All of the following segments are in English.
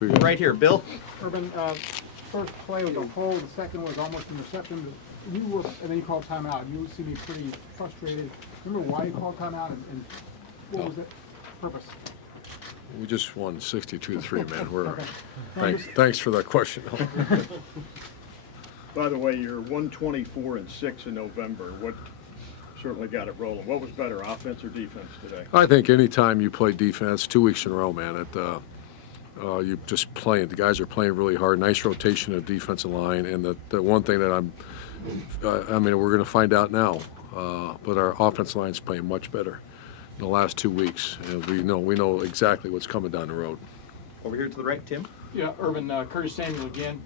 Right here, Bill. Urban, first play was a hold, the second was almost an interception. And then you called timeout. You seemed to be pretty frustrated. Remember why you called timeout and what was the purpose? We just won 62-3, man. We're Okay. thanks for that question. By the way, you're 124-6 in November. What certainly got it rolling? What was better, offense or defense today? I think anytime you play defense, 2 weeks in a row, man, you just playing. The guys are playing really hard. Nice rotation of defensive line, and the one thing that we're going to find out now, but our offensive line is playing much better in the last 2 weeks, and we know exactly what's coming down the road. Over here to the right, Tim. Yeah, Urban, Curtis Samuel again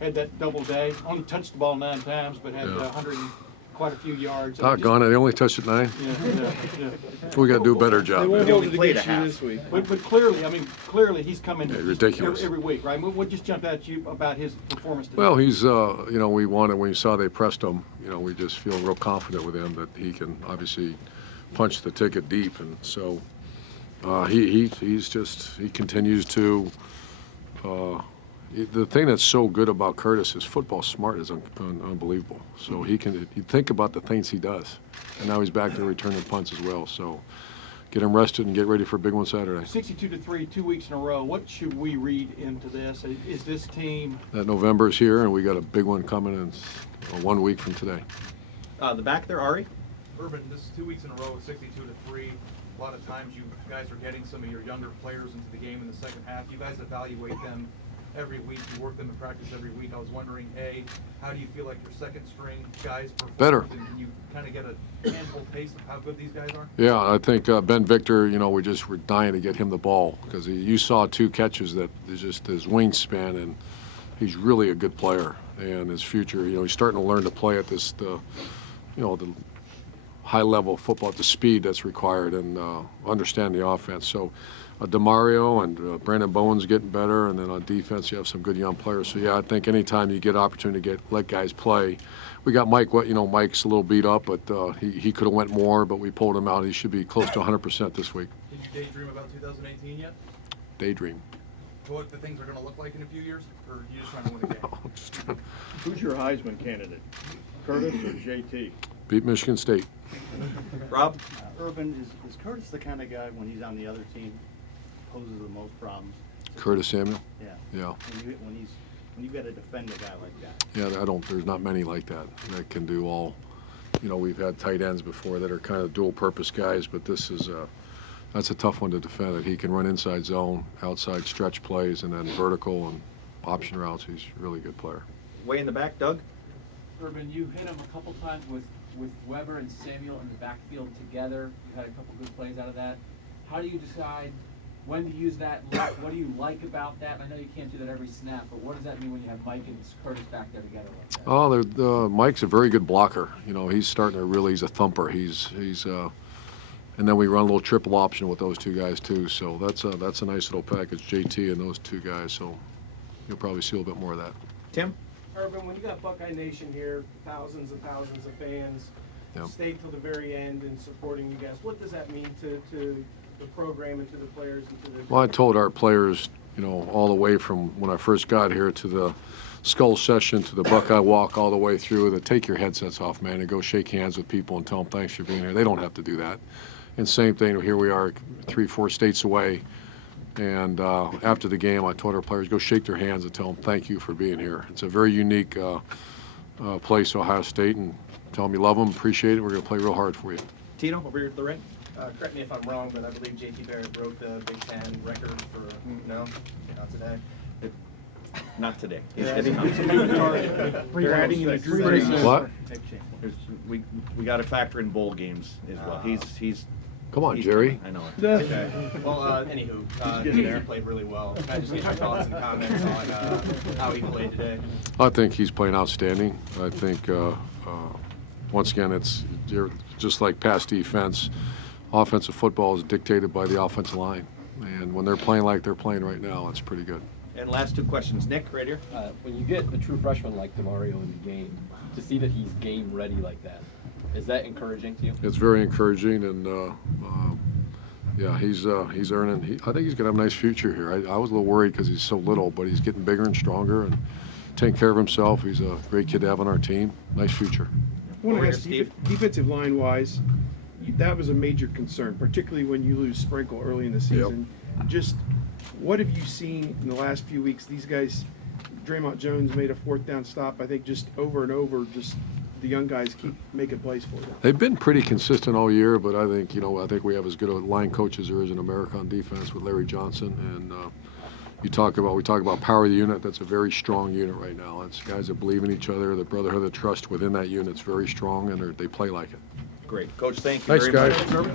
had that double day. Only touched the ball 9 times, but had 100 and quite a few yards. Doggone it, they only touched it 9. Yeah. So we got to do a better job. They only played a half. this week. But clearly he's coming ridiculous. every week, right? What just jumped at you about his performance today? Well, he's, we wanted, when you saw they pressed him, we just feel real confident with him that he can obviously punch the ticket deep. And so he continues to, the thing that's so good about Curtis is football smart is unbelievable. So you think about the things he does. And now he's back to returning punts as well. So get him rested and get ready for a big one Saturday. 62-3, 2 weeks in a row. What should we read into this? Is this team? That November is here, and we got a big one coming in 1 week from today. The back there, Ari. Urban, this is 2 weeks in a row, 62-3. A lot of times you guys are getting some of your younger players into the game in the second half. You guys evaluate them every week. You work them in practice every week. I was wondering, A, how do you feel like your second string guys perform? Better. And can you kind of get a handful taste of how good these guys are? Yeah, I think Ben Victor, we're dying to get him the ball because you saw 2 catches that is just his wingspan, and he's really a good player. And his future, he's starting to learn to play at this, the high level of football at the speed that's required and understand the offense. So DeMario and Brandon Bowen's getting better, and then on defense you have some good young players. So yeah, I think anytime you get opportunity to let guys play, we got Mike. Mike's a little beat up, but he could have went more, but we pulled him out. He should be close to 100% this week. Did you daydream about 2018 yet? Daydream. What the things are going to look like in a few years, or are you just trying to win a game? Who's your Heisman candidate, Curtis or JT? Beat Michigan State. Rob. Urban, is Curtis the kind of guy when he's on the other team poses the most problems? Curtis Samuel. Yeah. When you got to defend a guy like that. Yeah, there's not many like that can do all. We've had tight ends before that are kind of dual purpose guys, but this is that's a tough one to defend. That he can run inside zone, outside stretch plays, and then vertical and option routes. He's a really good player. Way in the back, Doug. Urban, you hit him a couple times with Weber and Samuel in the backfield together. You had a couple good plays out of that. How do you decide when to use that? What do you like about that? I know you can't do that every snap, but what does that mean when you have Mike and Curtis back there together like that? Oh, Mike's a very good blocker. He's starting to really. He's a thumper. He's and then we run a little triple option with those 2 guys too. So that's a nice little package. JT and those 2 guys. So you'll probably see a little bit more of that. Tim. Urban, when you got Buckeye Nation here, thousands and thousands of fans, stayed till the very end and supporting you guys, what does that mean to the program and to the players and to the... Well, I told our players, all the way from when I first got here to the skull session to the Buckeye walk all the way through, to take your headsets off, man, and go shake hands with people and tell them thanks for being here. They don't have to do that. And same thing, here we are 3-4 states away. And after the game, I told our players, go shake their hands and tell them thank you for being here. It's a very unique place, Ohio State, and tell them you love them, appreciate it. We're going to play real hard for you. Tino, over here to the right. Correct me if I'm wrong, but I believe JT Barrett broke the Big Ten record for, no, not today. Not today. You're adding in the What? We got to factor in bowl games as well. He's Come on, Jerry. I know it. Okay. Well, anywho, JT played really well. Can I just get your thoughts and comments on how he played today? I think he's playing outstanding. I think, once again, it's just like past defense. Offensive football is dictated by the offensive line. And when they're playing like they're playing right now, it's pretty good. And last 2 questions. Nick, right here. When you get a true freshman like DeMario in the game, to see that he's game ready like that, is that encouraging to you? It's very encouraging, and Yeah, he's earning. I think he's gonna have a nice future here. I was a little worried because he's so little, but he's getting bigger and stronger and taking care of himself. He's a great kid to have on our team. Nice future. I want Over to here, ask, Steve. defensive line wise, that was a major concern, particularly when you lose Sprinkle early in the season. Just what have you seen in the last few weeks? These guys, Draymond Jones made a 4th down stop. I think just over and over, just the young guys keep making plays for them. They've been pretty consistent all year, but I think we have as good a line coach as there is in America on defense with Larry Johnson. And we talk about power of the unit. That's a very strong unit right now. It's guys that believe in each other. The brotherhood of trust within that unit's very strong, and they play like it. Great. Coach, thank you Thanks, very guys. much.